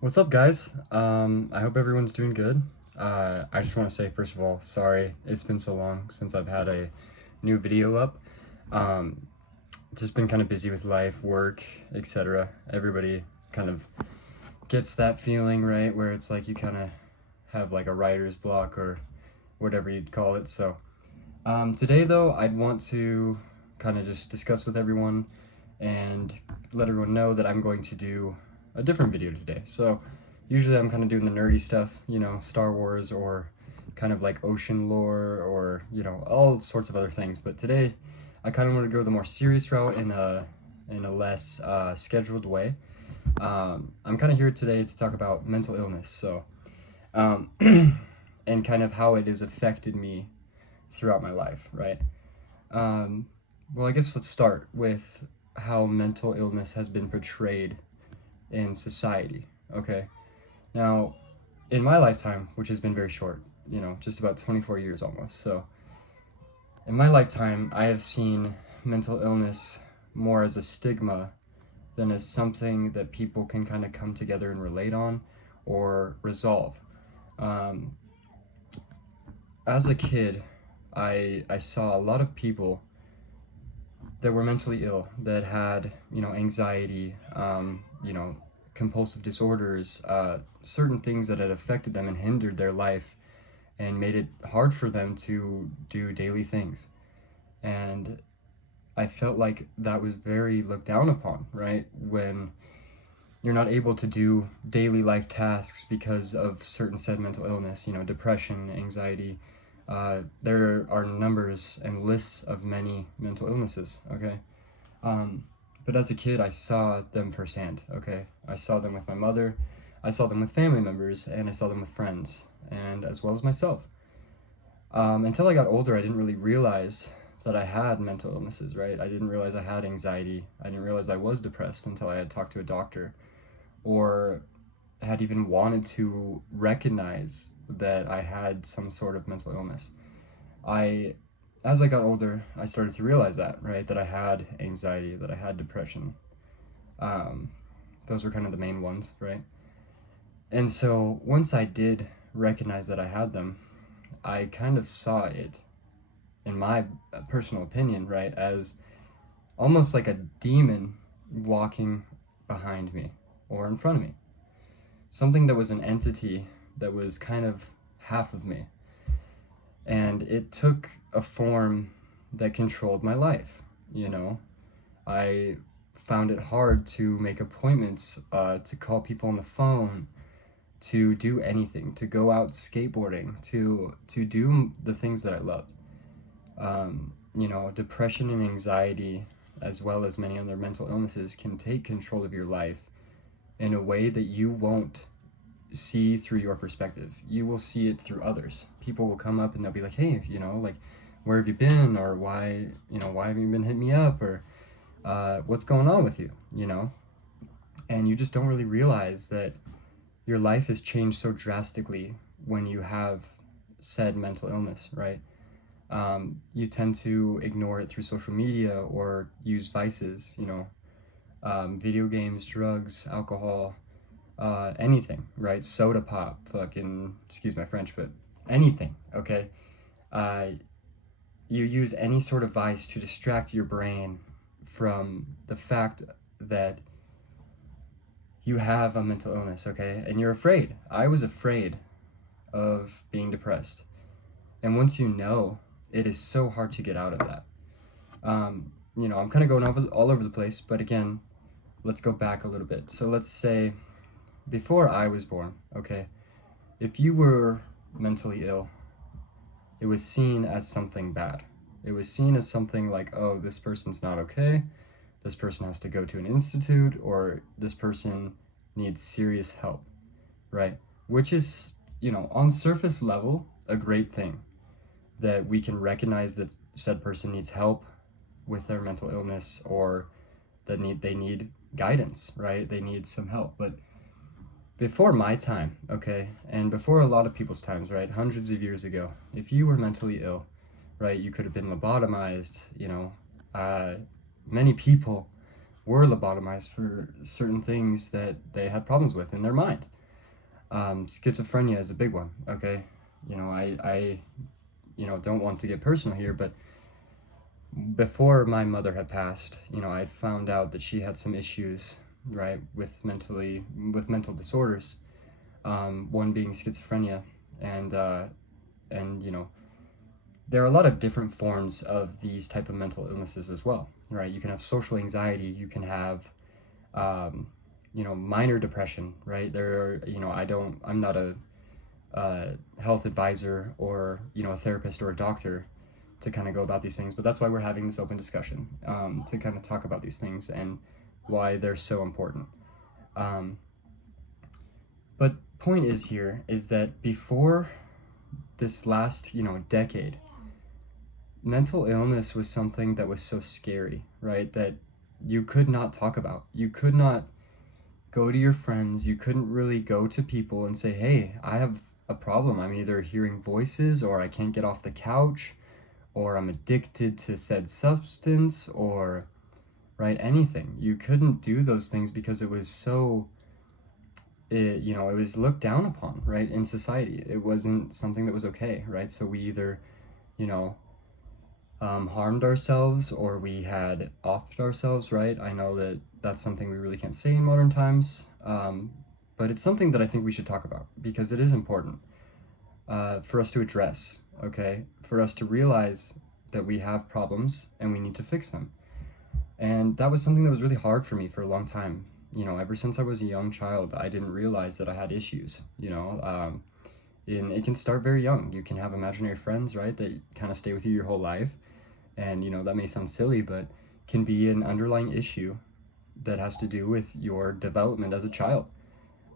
What's up, guys? I hope everyone's doing good. I just want to say, first of all, sorry it's been so long since I've had a new video up. Um, just been kind of busy with life, work, etc. Everybody kind of gets that feeling, right, where it's like you kind of have like a writer's block or whatever you'd call it. So, today though, I'd want to kind of just discuss with everyone and let everyone know that I'm going to do a different video today. So usually I'm kind of doing the nerdy stuff, Star Wars or kind of like ocean lore or, all sorts of other things. But today I kind of want to go the more serious route in a less scheduled way. I'm kind of here today to talk about mental illness. So, um, and kind of how it has affected me throughout my life, right? Um, well, I guess let's start with how mental illness has been portrayed in society. Okay. Now, in my lifetime, which has been very short, just about 24 years almost. So, in my lifetime, I have seen mental illness more as a stigma than as something that people can kind of come together and relate on or resolve. Um, as a kid, I saw a lot of people that were mentally ill, that had, anxiety, compulsive disorders, certain things that had affected them and hindered their life and made it hard for them to do daily things. And I felt like that was very looked down upon, right? When you're not able to do daily life tasks because of certain said mental illness, depression, anxiety. There are numbers and lists of many mental illnesses, okay? Um, but as a kid, I saw them firsthand, okay? I saw them with my mother, I saw them with family members, and I saw them with friends, and as well as myself. Until I got older, I didn't really realize that I had mental illnesses, right? I didn't realize I had anxiety. I didn't realize I was depressed until I had talked to a doctor or had even wanted to recognize that I had some sort of mental illness. I, as I got older, I started to realize that, right? That I had anxiety, that I had depression. Um, those were kind of the main ones, right? And so once I did recognize that I had them, I kind of saw it, in my personal opinion, right, as almost like a demon walking behind me or in front of me. Something that was an entity that was kind of half of me. And it took a form that controlled my life, you know? I found it hard to make appointments, to call people on the phone, to do anything, to go out skateboarding, to do the things that I loved. Depression and anxiety, as well as many other mental illnesses, can take control of your life in a way that you won't see through your perspective. You will see it through others. People will come up and they'll be like, hey, like, where have you been? Or why haven't you been hitting me up? Or what's going on with you? And you just don't really realize that your life has changed so drastically when you have said mental illness, right? You tend to ignore it through social media or use vices, video games, drugs, alcohol, anything, right? Soda pop, fucking, excuse my French, but anything, okay? Uh, you use any sort of vice to distract your brain from the fact that you have a mental illness, okay? And you're afraid. I was afraid of being depressed. And once you know, it is so hard to get out of that. I'm kind of going all over the place, but again, let's go back a little bit. So let's say before I was born, okay, if you were mentally ill, it was seen as something bad. It was seen as something like, oh, this person's not okay, this person has to go to an institute, or this person needs serious help, right? Which is, on surface level, a great thing, that we can recognize that said person needs help with their mental illness, or that they need guidance, right? They need some help. But before my time, okay, and before a lot of people's times, right, hundreds of years ago, if you were mentally ill, right, you could have been lobotomized, many people were lobotomized for certain things that they had problems with in their mind. Schizophrenia is a big one, okay? I don't want to get personal here, but before my mother had passed, I had found out that she had some issues, right, with mental disorders, one being schizophrenia, and there are a lot of different forms of these type of mental illnesses as well, right? You can have social anxiety, you can have, minor depression, right? I'm not a health advisor or, a therapist or a doctor to kind of go about these things, but that's why we're having this open discussion, to kind of talk about these things and why they're so important. But point is that before this last, decade, mental illness was something that was so scary, right? That you could not talk about. You could not go to your friends. You couldn't really go to people and say, hey, I have a problem. I'm either hearing voices, or I can't get off the couch, or I'm addicted to said substance, or, right, anything. You couldn't do those things because it was so, it was looked down upon, right, in society. It wasn't something that was okay, right? So we either, harmed ourselves, or we had offed ourselves, right? I know that that's something we really can't say in modern times, but it's something that I think we should talk about because it is important for us to address, okay? For us to realize that we have problems and we need to fix them. And that was something that was really hard for me for a long time. Ever since I was a young child, I didn't realize that I had issues, and it can start very young. You can have imaginary friends, right, that kind of stay with you your whole life. And, that may sound silly, but can be an underlying issue that has to do with your development as a child.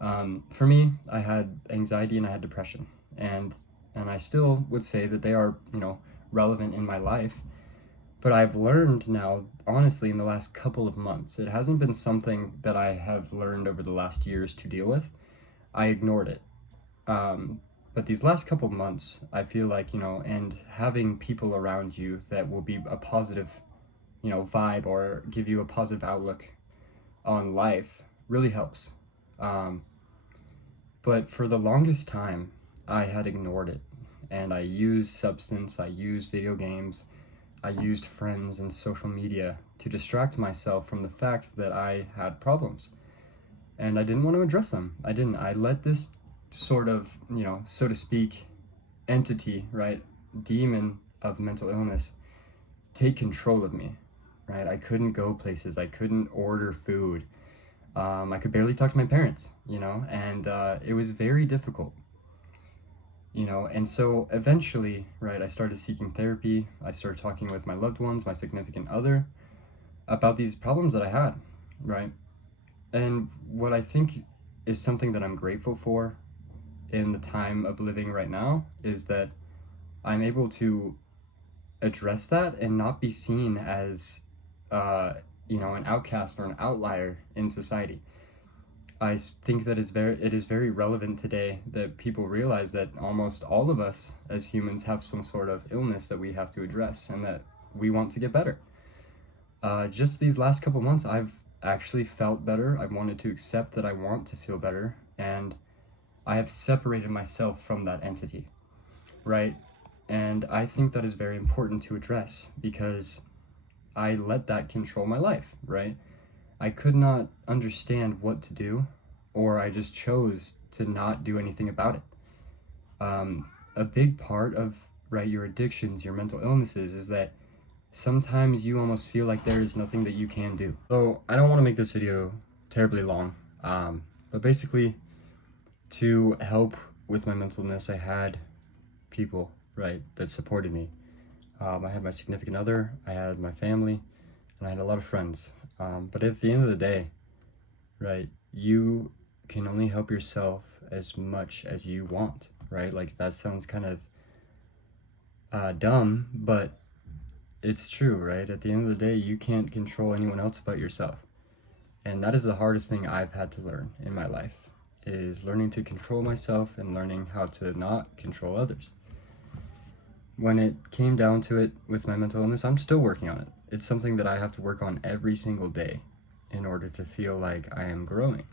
For me, I had anxiety and I had depression. And I still would say that they are, relevant in my life. But I've learned now, honestly, in the last couple of months, it hasn't been something that I have learned over the last years to deal with. I ignored it. But these last couple months, I feel like, and having people around you that will be a positive, vibe, or give you a positive outlook on life really helps. But for the longest time, I had ignored it. And I used substance, I used video games, I used friends and social media to distract myself from the fact that I had problems. And I didn't want to address them. I didn't. I let this sort of, so to speak, entity, right, demon of mental illness take control of me, right? I couldn't go places. I couldn't order food. I could barely talk to my parents, and it was very difficult, and so eventually, right, I started seeking therapy. I started talking with my loved ones, my significant other, about these problems that I had, right? And what I think is something that I'm grateful for in the time of living right now is that I'm able to address that and not be seen as, an outcast or an outlier in society. I think that it is very relevant today that people realize that almost all of us as humans have some sort of illness that we have to address and that we want to get better. Just these last couple months, I've actually felt better. I've wanted to accept that I want to feel better, and I have separated myself from that entity, right? And I think that is very important to address because I let that control my life, right? I could not understand what to do, or I just chose to not do anything about it. A big part of, right, your addictions, your mental illnesses, is that sometimes you almost feel like there is nothing that you can do. So I don't want to make this video terribly long, but basically, to help with my mental illness, I had people, right, that supported me. I had my significant other, I had my family, and I had a lot of friends. But at the end of the day, right, you can only help yourself as much as you want, right? Like, that sounds kind of dumb, but it's true, right? At the end of the day, you can't control anyone else but yourself. And that is the hardest thing I've had to learn in my life, is learning to control myself and learning how to not control others. When it came down to it with my mental illness, I'm still working on it. It's something that I have to work on every single day. in order to feel like I am growing.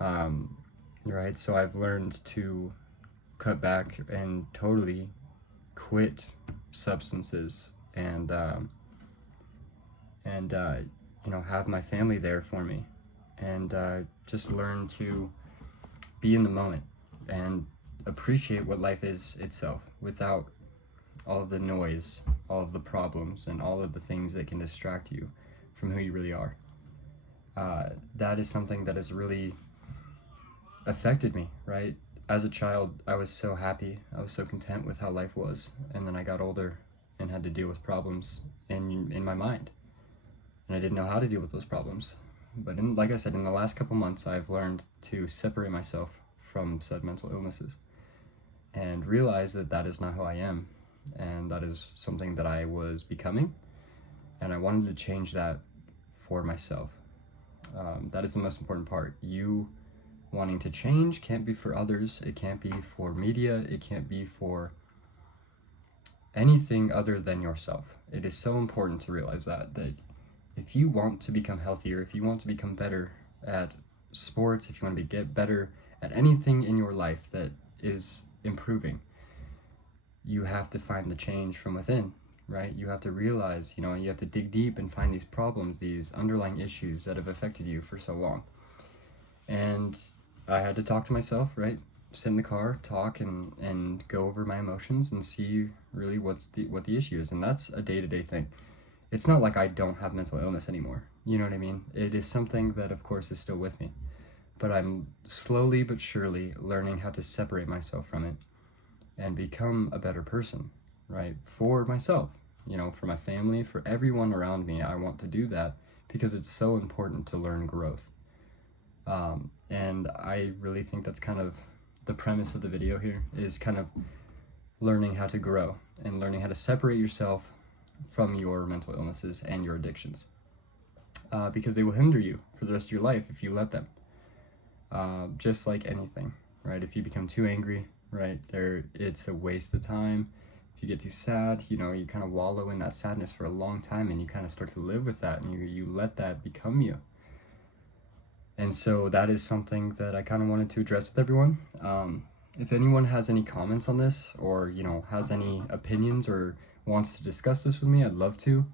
Right? So I've learned to cut back and totally quit substances and have my family there for me, and just learn to be in the moment and appreciate what life is itself without all of the noise, all of the problems, and all of the things that can distract you from who you really are. That is something that has really affected me, right? As a child, I was so happy, I was so content with how life was, and then I got older and had to deal with problems in my mind, and I didn't know how to deal with those problems. But like I said, in the last couple months, I've learned to separate myself from said mental illnesses and realize that that is not who I am, and that is something that I was becoming, and I wanted to change that for myself. That is the most important part. You wanting to change can't be for others, it can't be for media, it can't be for anything other than yourself. It is so important to realize that if you want to become healthier, if you want to become better at sports, if you want to get better at anything in your life that is improving, you have to find the change from within, right? You have to realize, you have to dig deep and find these problems, these underlying issues that have affected you for so long. And I had to talk to myself, right? Sit in the car, talk, and go over my emotions and see really what the issue is. And that's a day-to-day thing. It's not like I don't have mental illness anymore. You know what I mean? It is something that, of course, is still with me. But I'm slowly but surely learning how to separate myself from it and become a better person, right? For myself, for my family, for everyone around me. I want to do that because it's so important to learn growth. And I really think that's kind of the premise of the video here, is kind of learning how to grow and learning how to separate yourself from your mental illnesses and your addictions, because they will hinder you for the rest of your life if you let them. Just like anything, right? If you become too angry, right, it's a waste of time. If you get too sad, you kind of wallow in that sadness for a long time, and you kind of start to live with that, and you let that become you. And so that is something that I kind of wanted to address with everyone. If anyone has any comments on this, or has any opinions or wants to discuss this with me, I'd love to,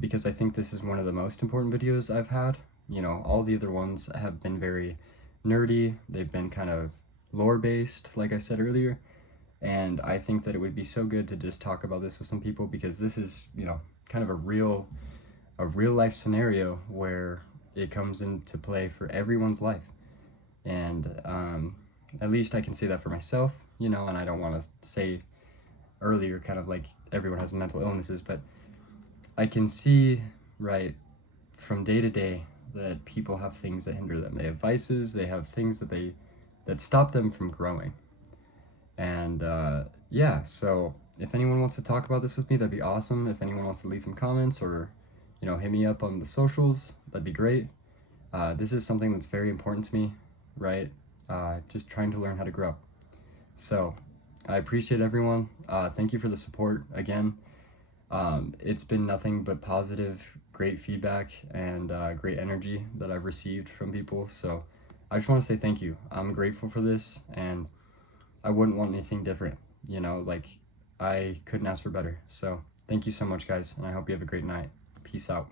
because I think this is one of the most important videos I've had. All the other ones have been very nerdy, they've been kind of lore-based, like I said earlier, and I think that it would be so good to just talk about this with some people, because this is, kind of a real life scenario where it comes into play for everyone's life. And at least I can say that for myself, and I don't want to say earlier kind of like everyone has mental illnesses, but I can see, right, from day to day that people have things that hinder them. They have vices, they have things that stop them from growing. And yeah, so if anyone wants to talk about this with me, that'd be awesome. If anyone wants to leave some comments or hit me up on the socials, that'd be great. This is something that's very important to me, right? Just trying to learn how to grow. So I appreciate everyone. Thank you for the support again. It's been nothing but positive, great feedback, and great energy that I've received from people. So I just want to say thank you. I'm grateful for this, and I wouldn't want anything different. Like, I couldn't ask for better. So thank you so much, guys, and I hope you have a great night. Peace out.